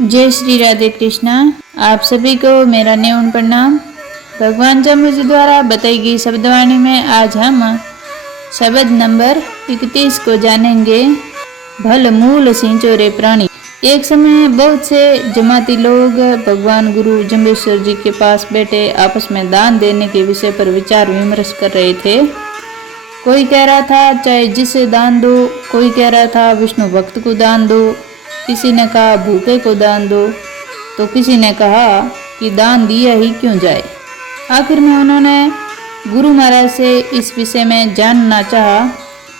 जय श्री राधे कृष्णा। आप सभी को मेरा न्यून प्रणाम। भगवान जम्बू जी द्वारा बताई गई शब्दवाणी में आज हम शब्द नंबर 31 को जानेंगे। भल मूल सिंचो रे प्राणी। एक समय बहुत से जमाती लोग भगवान गुरु जम्बेश्वर जी के पास बैठे आपस में दान देने के विषय पर विचार विमर्श कर रहे थे। कोई कह रहा था चाहे जिसे दान दो, कोई कह रहा था विष्णु भक्त को दान दो, किसी ने कहा भूखे को दान दो, तो किसी ने कहा कि दान दिया ही क्यों जाए। आखिर में उन्होंने गुरु महाराज से इस विषय में जानना चाहा।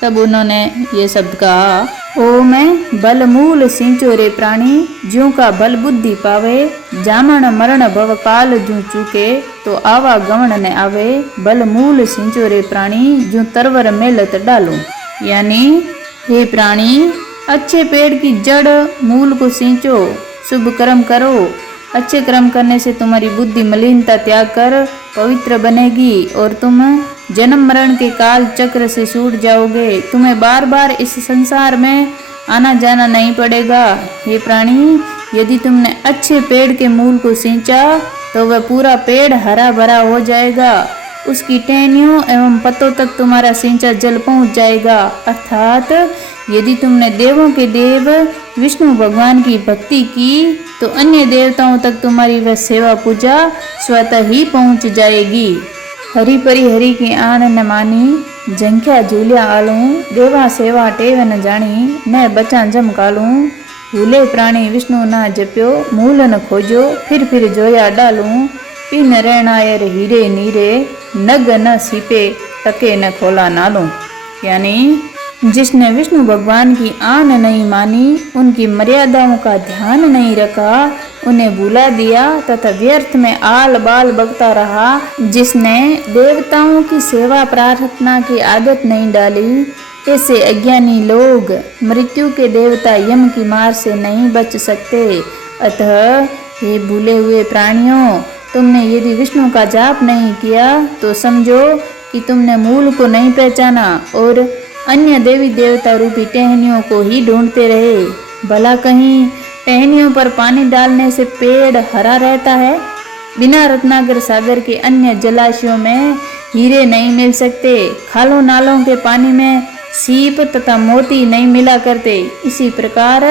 तब उन्होंने ये शब्द कहा, ओ मैं बल मूल सिंचो रे प्राणी, ज्यों का बल बुद्धि पावे, जामन मरण भव काल ज्यों चूके, तो आवा गमन न आवे, बल मूल सिंचो रे प्राणी, ज्यों तरवर मेलत डालूं। यानी हे प्राणी, अच्छे पेड़ की जड़ मूल को सींचो, शुभ कर्म करो। अच्छे कर्म करने से तुम्हारी बुद्धि मलिनता त्याग कर पवित्र बनेगी और तुम जन्म मरण के काल चक्र से छूट जाओगे। तुम्हें बार बार इस संसार में आना जाना नहीं पड़ेगा। हे प्राणी, यदि तुमने अच्छे पेड़ के मूल को सींचा तो वह पूरा पेड़ हरा भरा हो जाएगा। उसकी टहनियों एवं पत्तों तक तुम्हारा सिंचा जल पहुंच जाएगा। अर्थात यदि तुमने देवों के देव विष्णु भगवान की भक्ति की तो अन्य देवताओं तक तुम्हारी वह सेवा पूजा स्वतः ही पहुंच जाएगी। हरि परि हरि की आन न मानी, जंख्या झूलिया आलूं, देवा सेवा टेव न जानी, न बचा जम कालूं, भूले प्राणी विष्णु ना जप्यो, मूल न खोजो, फिर जोया डालूं, पिन रहनायर हीरे नीरे, नग न सीपे, तके न खोला नालूं। यानी जिसने विष्णु भगवान की आन नहीं मानी, उनकी मर्यादाओं का ध्यान नहीं रखा, उन्हें भुला दिया तथा व्यर्थ में आल बाल बकता रहा, जिसने देवताओं की सेवा प्रार्थना की आदत नहीं डाली, ऐसे अज्ञानी लोग मृत्यु के देवता यम की मार से नहीं बच सकते। अतः हे भूले हुए प्राणियों, तुमने यदि विष्णु का जाप नहीं किया तो समझो कि तुमने मूल को नहीं पहचाना और अन्य देवी देवता रूपी टहनियों को ही ढूंढते रहे। भला कहीं टहनियों पर पानी डालने से पेड़ हरा रहता है? बिना रत्नाकर सागर के अन्य जलाशयों में हीरे नहीं मिल सकते। खालों नालों के पानी में सीप तथा मोती नहीं मिला करते। इसी प्रकार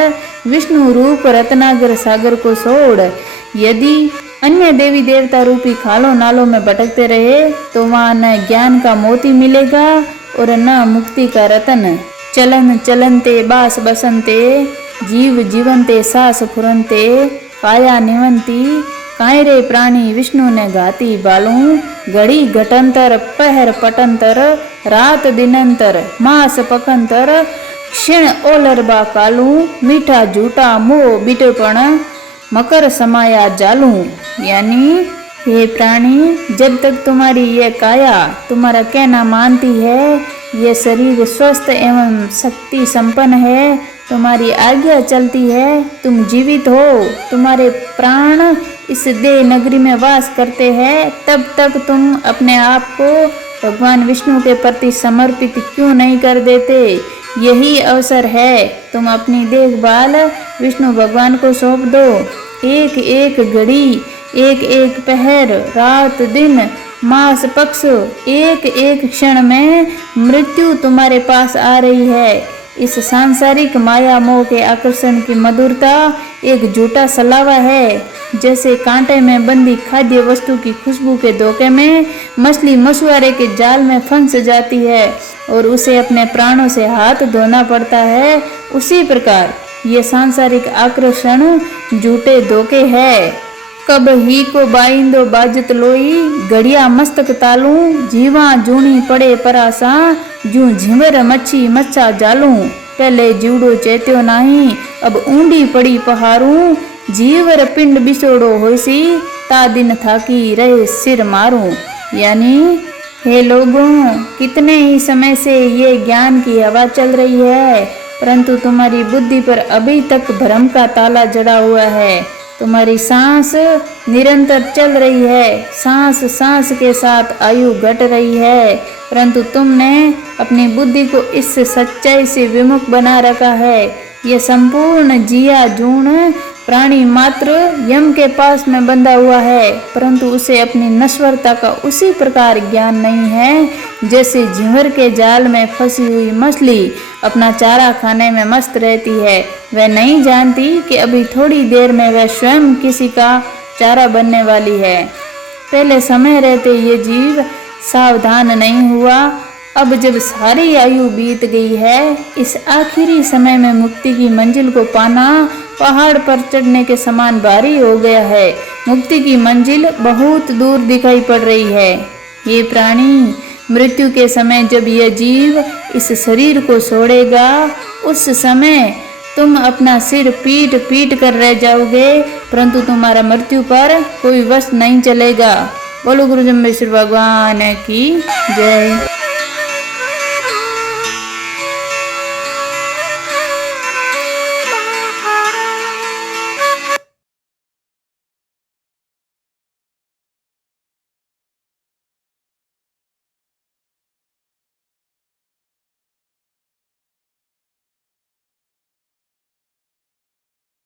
विष्णु रूप रत्नाकर सागर को छोड़ यदि अन्य देवी देवता रूपी खालों नालों में भटकते रहे तो वहाँ न ज्ञान का मोती मिलेगा और न मुक्ति का रतन। चलन चलनते बास बसंते, जीव जीवंते सास फुरंते, काया निवंती, काय रे प्राणी विष्णु ने घाती बालूं, घड़ी घटंतर पहर पटंतर, रात दिनंतर मास पकंतर, क्षण ओलर बा कालूं, मीठा झूठा मोह बिटपण, मकर समाया जालूं। यानी हे प्राणी, जब तक तुम्हारी यह काया तुम्हारा कहना मानती है, यह शरीर स्वस्थ एवं शक्ति संपन्न है, तुम्हारी आज्ञा चलती है, तुम जीवित हो, तुम्हारे प्राण इस देह नगरी में वास करते हैं, तब तक तुम अपने आप को भगवान विष्णु के प्रति समर्पित क्यों नहीं कर देते? यही अवसर है, तुम अपनी देखभाल विष्णु भगवान को सौंप दो। एक एक घड़ी, एक एक पहर, रात दिन, मास पक्ष, एक एक क्षण में मृत्यु तुम्हारे पास आ रही है। इस सांसारिक माया मोह के आकर्षण की मधुरता एक झूठा सलावा है। जैसे कांटे में बंदी खाद्य वस्तु की खुशबू के धोखे में मछली मछुआरे के जाल में फंस जाती है और उसे अपने प्राणों से हाथ धोना पड़ता है, उसी प्रकार ये सांसारिक आकर्षण झूठे धोखे है। कब ही को बाइंदो बाजत लोई, घड़िया मस्तक तालूं, जीवा जूनी पड़े परासा, जूं झिमर मच्छी मच्छा जालूं, पहले जीवड़ो चेत्यो नाही, अब ऊंडी पड़ी पहारूं, जीवर पिंड बिसोड़ो होसी, ता दिन थाकी रहे सिर मारूं। यानी हे लोगों, कितने ही समय से ये ज्ञान की हवा चल रही है, परंतु तुम्हारी बुद्धि पर अभी तक भ्रम का ताला जड़ा हुआ है। तुम्हारी सांस निरंतर चल रही है, सांस सांस के साथ आयु घट रही है, परंतु तुमने अपनी बुद्धि को इस सच्चाई से विमुख बना रखा है। यह संपूर्ण जिया जून प्राणी मात्र यम के पास में बंधा हुआ है, परंतु उसे अपनी नश्वरता का उसी प्रकार ज्ञान नहीं है जैसे झींवर के जाल में फंसी हुई मछली अपना चारा खाने में मस्त रहती है। वह नहीं जानती कि अभी थोड़ी देर में वह स्वयं किसी का चारा बनने वाली है। पहले समय रहते ये जीव सावधान नहीं हुआ, अब जब सारी आयु बीत गई है, इस आखिरी समय में मुक्ति की मंजिल को पाना पहाड़ पर चढ़ने के समान भारी हो गया है। मुक्ति की मंजिल बहुत दूर दिखाई पड़ रही है। ये प्राणी, मृत्यु के समय जब यह जीव इस शरीर को छोड़ेगा, उस समय तुम अपना सिर पीट पीट कर रह जाओगे, परंतु तुम्हारा मृत्यु पर कोई वश नहीं चलेगा। बोलो गुरु जम्बेश्वर भगवान की जय।